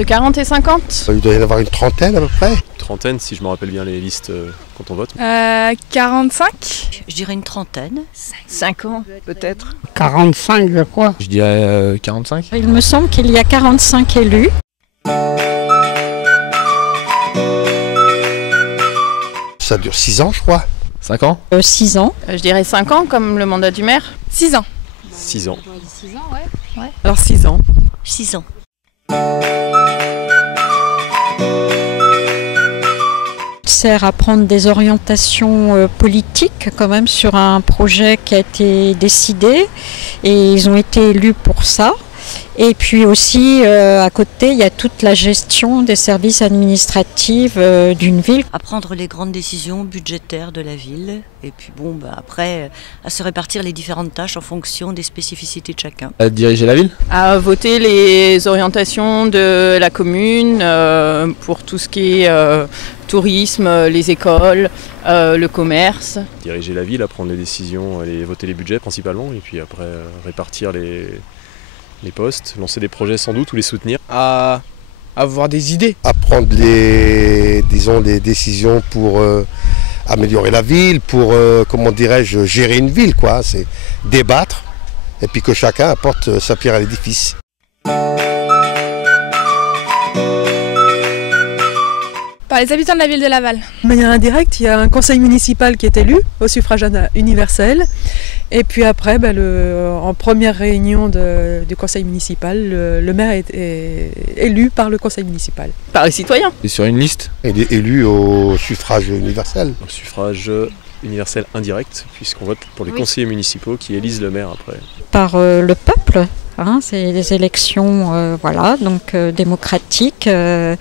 Entre 40 et 50. Il doit y en avoir une trentaine à peu près. Trentaine si je me rappelle bien les listes quand on vote. 45. Je dirais une trentaine. 5 ans peut-être. 45 je crois. Je dirais 45. Il me semble qu'il y a 45 élus. Ça dure 6 ans je crois. 5 ans 6 ans. Je dirais 5 ans comme le mandat du maire. 6 ans. 6 ans. 6 ans, ouais. Alors 6 ans. 6 ans. Sert à prendre des orientations politiques quand même sur un projet qui a été décidé et ils ont été élus pour ça. Et puis aussi à côté il y a toute la gestion des services administratifs d'une ville. À prendre les grandes décisions budgétaires de la ville et puis bon après à se répartir les différentes tâches en fonction des spécificités de chacun. À diriger la ville. À voter les orientations de la commune pour tout ce qui est tourisme, les écoles, le commerce. Diriger la ville, à prendre les décisions, voter les budgets principalement et puis après répartir les postes, lancer des projets sans doute ou les soutenir. À avoir des idées. À prendre des décisions pour améliorer la ville, pour comment dirais-je, gérer une ville quoi. C'est débattre et puis que chacun apporte sa pierre à l'édifice. Par les habitants de la ville de Laval. De manière indirecte, il y a un conseil municipal qui est élu au suffrage universel. Et puis après, en première réunion du conseil municipal, le maire est élu par le conseil municipal. Par les citoyens. Et sur une liste. Il est élu au suffrage universel. Au suffrage universel indirect, puisqu'on vote pour les conseillers municipaux qui élisent le maire après. Par le peuple. C'est des élections donc démocratiques. Le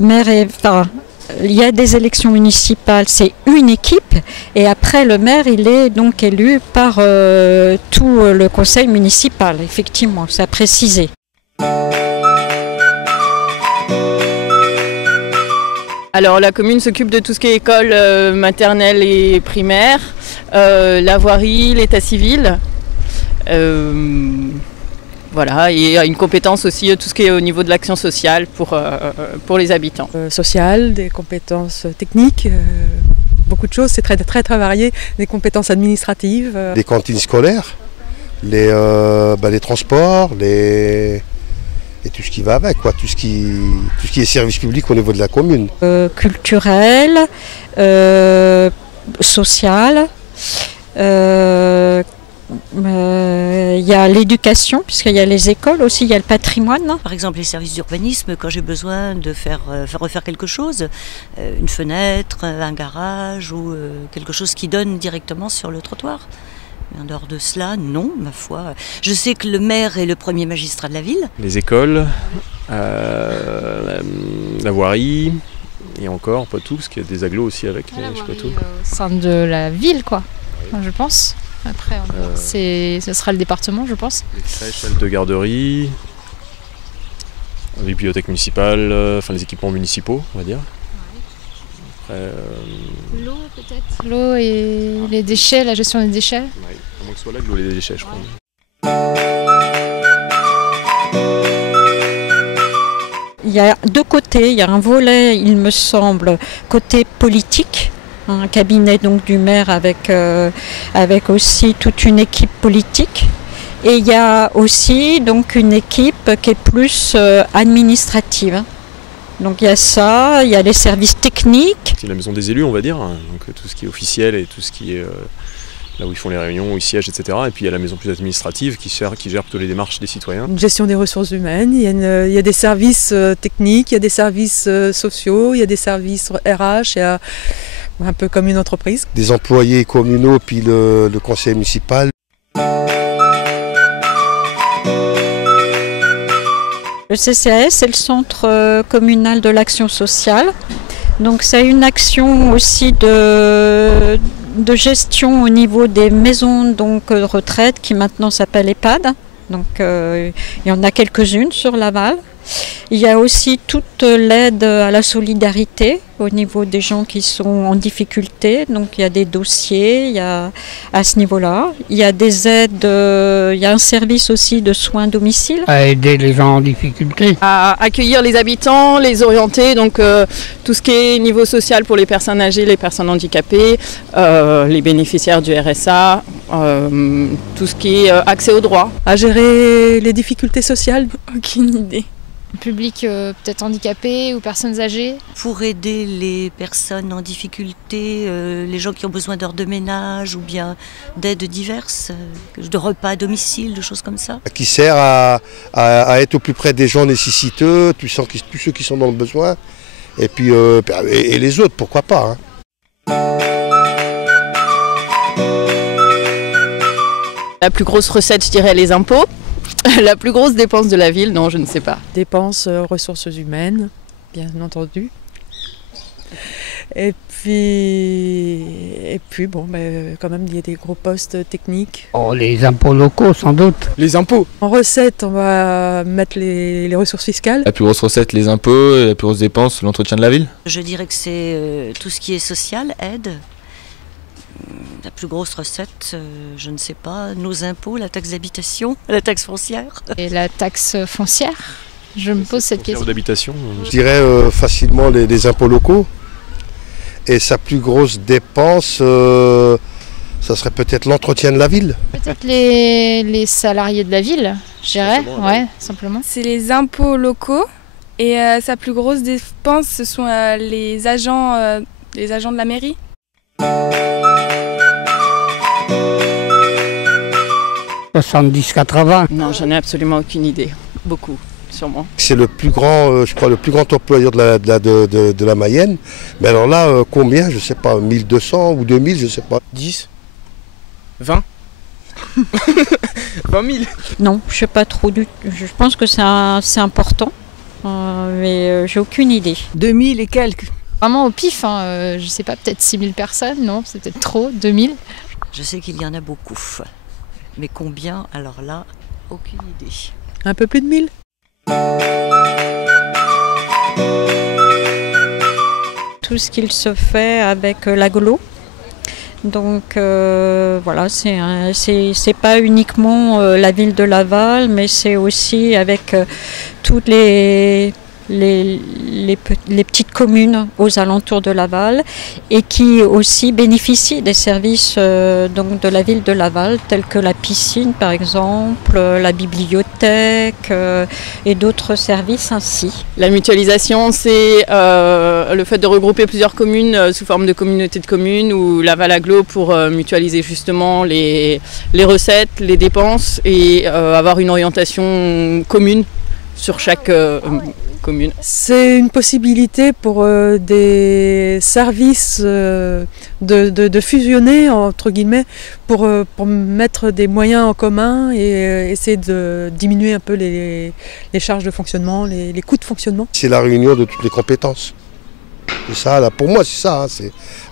maire est... il y a des élections municipales, c'est une équipe, et après le maire, il est donc élu par tout le conseil municipal, effectivement, c'est à préciser. Alors la commune s'occupe de tout ce qui est école maternelle et primaire, la voirie, l'état civil. Voilà, et une compétence aussi, tout ce qui est au niveau de l'action sociale pour les habitants. Sociale, des compétences techniques, beaucoup de choses, c'est très, très, très varié, des compétences administratives. Les cantines scolaires, les transports, et tout ce qui va avec, quoi, tout ce qui est service public au niveau de la commune. Culturel, social. Il y a l'éducation, puisqu'il y a les écoles aussi, il y a le patrimoine. Par exemple les services d'urbanisme, quand j'ai besoin de faire refaire quelque chose, une fenêtre, un garage ou quelque chose qui donne directement sur le trottoir. Mais en dehors de cela, non, ma foi. Je sais que le maire est le premier magistrat de la ville. Les écoles, la voirie, et encore, pas tout, parce qu'il y a des agglos aussi avec, mais je sais pas tout. Au sein de la ville, quoi, je pense. Après, ce sera le département, je pense. Les crèches, salles de garderie, les bibliothèques municipales, les équipements municipaux, on va dire. Après, l'eau peut-être. L'eau et les déchets, la gestion des déchets. Ouais, à moins que ce soit là que l'eau et les déchets, je crois. Il y a deux côtés, il y a un volet, il me semble, côté politique. Un cabinet donc du maire avec aussi toute une équipe politique. Et il y a aussi donc une équipe qui est plus administrative. Donc il y a ça, il y a les services techniques. C'est la maison des élus, on va dire, donc tout ce qui est officiel et tout ce qui est là où ils font les réunions, où ils siègent, etc. Et puis il y a la maison plus administrative qui gère plutôt les démarches des citoyens. Une gestion des ressources humaines, il y a des services techniques, il y a des services sociaux, il y a des services RH, un peu comme une entreprise. Des employés communaux, puis le conseil municipal. Le CCAS, c'est le centre communal de l'action sociale. Donc c'est une action aussi de gestion au niveau des maisons de retraite qui maintenant s'appellent EHPAD. Donc il y en a quelques-unes sur Laval. Il y a aussi toute l'aide à la solidarité au niveau des gens qui sont en difficulté. Donc il y a des dossiers, il y a à ce niveau-là. Il y a des aides, il y a un service aussi de soins à domicile. À aider les gens en difficulté. À accueillir les habitants, les orienter, donc tout ce qui est niveau social pour les personnes âgées, les personnes handicapées, les bénéficiaires du RSA, tout ce qui est accès aux droits. À gérer les difficultés sociales, Aucune idée. Public peut-être handicapé ou personnes âgées. Pour aider les personnes en difficulté, les gens qui ont besoin d'heures de ménage ou bien d'aides diverses, de repas à domicile, de choses comme ça. Qui sert à être au plus près des gens nécessiteux, tous ceux qui sont dans le besoin, et puis et les autres, pourquoi pas. La plus grosse recette, je dirais, les impôts. La plus grosse dépense de la ville, non, je ne sais pas. dépenses, ressources humaines, bien entendu. Et puis bon, quand même, il y a des gros postes techniques. Oh, les impôts locaux, sans doute. Les impôts. En recette, on va mettre les ressources fiscales. La plus grosse recette, les impôts, et la plus grosse dépense, l'entretien de la ville. Je dirais que c'est tout ce qui est social, aide. La plus grosse recette, je ne sais pas, nos impôts, la taxe d'habitation, la taxe foncière. Et la taxe foncière, je me pose cette question. D'habitation. Je dirais facilement les impôts locaux. Et sa plus grosse dépense, ça serait peut-être l'entretien de la ville. Peut-être les salariés de la ville, je dirais, ouais, simplement. C'est les impôts locaux et sa plus grosse dépense, ce sont les agents de la mairie. 70-80. Non, j'en ai absolument aucune idée. Beaucoup, sûrement. C'est le plus grand, je crois, le plus grand employeur de la Mayenne. Mais alors là, combien? Je ne sais pas, 1200 ou 2000, je ne sais pas. 10 20 20 000. Non, je ne sais pas trop du tout. Je pense que c'est important, mais j'ai aucune idée. 2000 et quelques. Vraiment au pif, je sais pas, peut-être 6000 personnes, non, c'est peut-être trop, 2000. Je sais qu'il y en a beaucoup. Mais combien? Alors là, aucune idée. Un peu plus de 1000. Tout ce qu'il se fait avec l'agglo. Donc voilà, c'est pas uniquement la ville de Laval, mais c'est aussi avec toutes les petites communes aux alentours de Laval et qui aussi bénéficient des services donc de la ville de Laval, tels que la piscine par exemple, la bibliothèque et d'autres services ainsi. La mutualisation, c'est le fait de regrouper plusieurs communes sous forme de communauté de communes ou Laval Agglo pour mutualiser justement les recettes, les dépenses et avoir une orientation commune sur chaque commune. C'est une possibilité pour des services de fusionner, entre guillemets, pour mettre des moyens en commun et essayer de diminuer un peu les charges de fonctionnement, les coûts de fonctionnement. C'est la réunion de toutes les compétences. C'est ça, là, pour moi, c'est ça.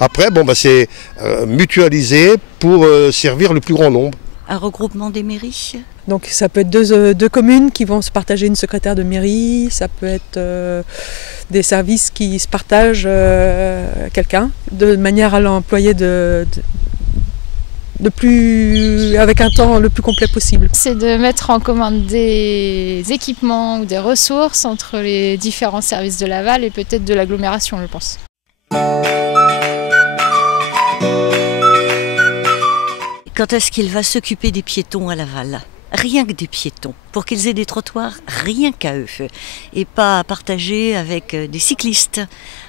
Après, c'est mutualiser pour servir le plus grand nombre. Un regroupement des mairies. Donc ça peut être deux communes qui vont se partager une secrétaire de mairie, ça peut être des services qui se partagent quelqu'un, de manière à l'employer avec un temps le plus complet possible. C'est de mettre en commun des équipements ou des ressources entre les différents services de Laval et peut-être de l'agglomération, je pense. Quand est-ce qu'il va s'occuper des piétons à Laval? Rien que des piétons, pour qu'ils aient des trottoirs rien qu'à eux, et pas à partager avec des cyclistes,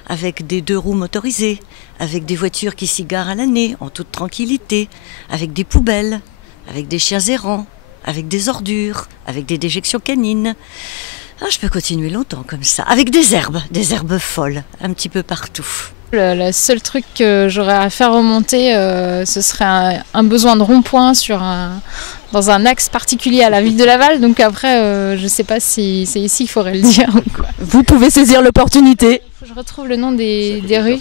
avec des 2 roues motorisées, avec des voitures qui s'y garent à l'année, en toute tranquillité, avec des poubelles, avec des chiens errants, avec des ordures, avec des déjections canines. Ah, je peux continuer longtemps comme ça, avec des herbes folles, un petit peu partout. Le seul truc que j'aurais à faire remonter, ce serait un besoin de rond-point dans un axe particulier à la ville de Laval. Donc après, je ne sais pas si c'est ici qu'il faudrait le dire. Ou quoi. Vous pouvez saisir l'opportunité. Je retrouve le nom des rues.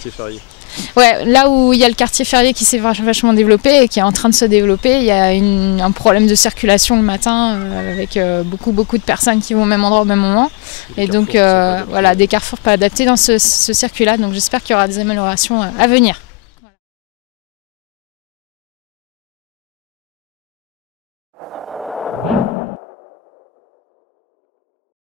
Ouais, là où il y a le quartier férié qui s'est vachement développé et qui est en train de se développer, il y a un problème de circulation le matin avec beaucoup de personnes qui vont au même endroit au même moment. Et donc voilà, des carrefours pas adaptés dans ce circuit-là. Donc j'espère qu'il y aura des améliorations à venir.